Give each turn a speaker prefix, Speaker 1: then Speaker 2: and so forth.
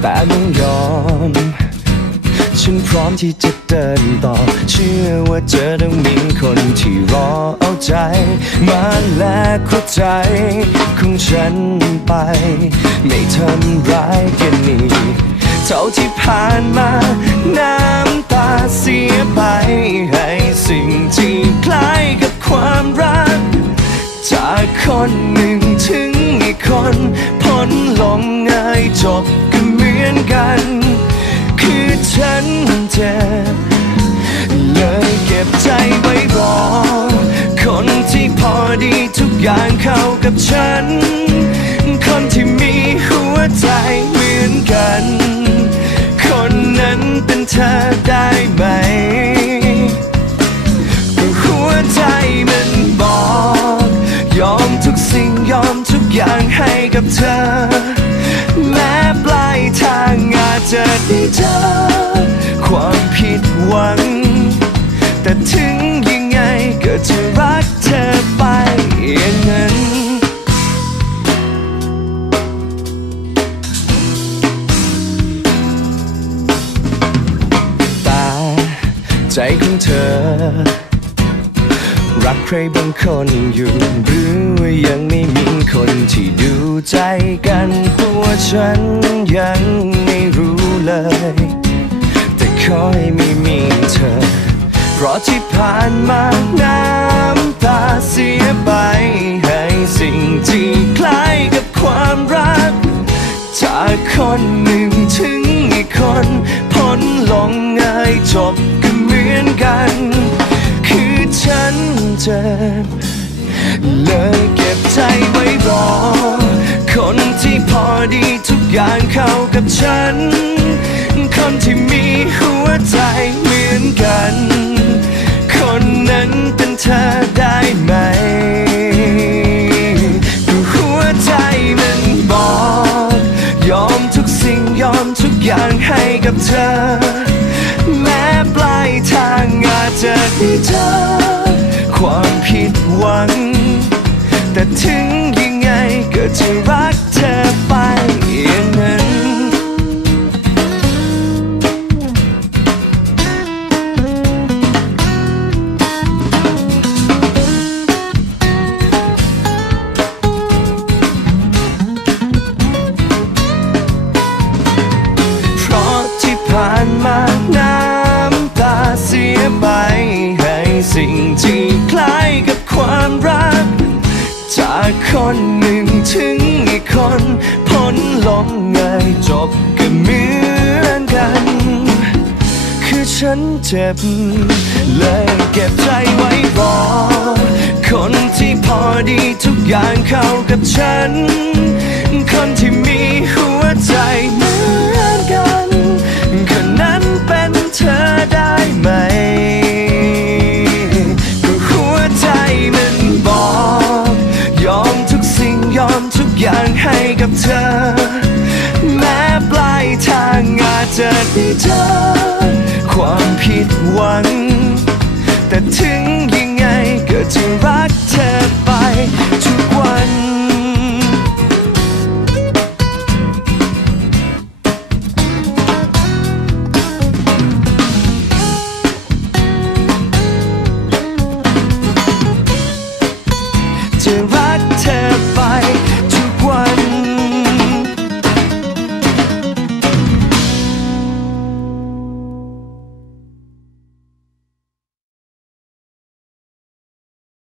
Speaker 1: แต่ต้องยอม ฉันพร้อมที่จะเดินต่อ เชื่อว่าเจอต้องมีคนที่รอเอาใจ มาและเข้าใจของฉันไป ไม่ทำร้ายกันนี้เท่าที่ผ่านมา น้ำตาเสียไป ให้สิ่งที่คล้ายกับความรัก จากคนหนึ่งถึง คนพ้นลงง่ายจบก็เหมือนกัน คือฉันเจ็บเลยเก็บใจไว้รอ คนที่พอดีทุกอย่างเข้ากับฉัน คนที่มีหัวใจเหมือนกัน คนนั้นเป็นเธอ จะได้เจอความผิดหวัง แต่ถึงยังไงก็จะรักเธอไปอย่างนั้นต่ใจของเธอ รักใครบางคนอยู่หรือยังไม่มีคนที่ดูใจกันตัวฉัน เพราะที่ผ่านมาน้ำตาเสียไป ให้สิ่งที่คล้ายกับความรัก จากคนหนึ่งถึงอีกคนพ้นลงง่ายจบก็เหมือนกัน คือฉันเจ็บเลยเก็บใจไว้รอ คนที่พอดีทุกอย่างเข้ากับฉัน คนที่มีหัวใจเหมือนกัน คนนั้นเป็นเธอได้ไหมหัวใจมันบอก ยอมทุกสิ่งยอมทุกอย่างให้กับเธอ แม้ปลายทางอาจจะได้เจอความผิดหวัง แต่ถึงยังไงก็จะรัก พ้นลงง่ายจบก็เหมือนกัน คือฉันเจ็บ เลยเก็บใจไว้รอคนที่พอดีทุกอย่างเข้ากับฉัน คนที่มีหัวใจเหมือนกันคนนั้นเป็นเธอได้ไหมก็หัวใจมันบอก ยอมทุกสิ่งยอมทุกอย่างให้กับเธอ ผิดหวัง แต่ถึง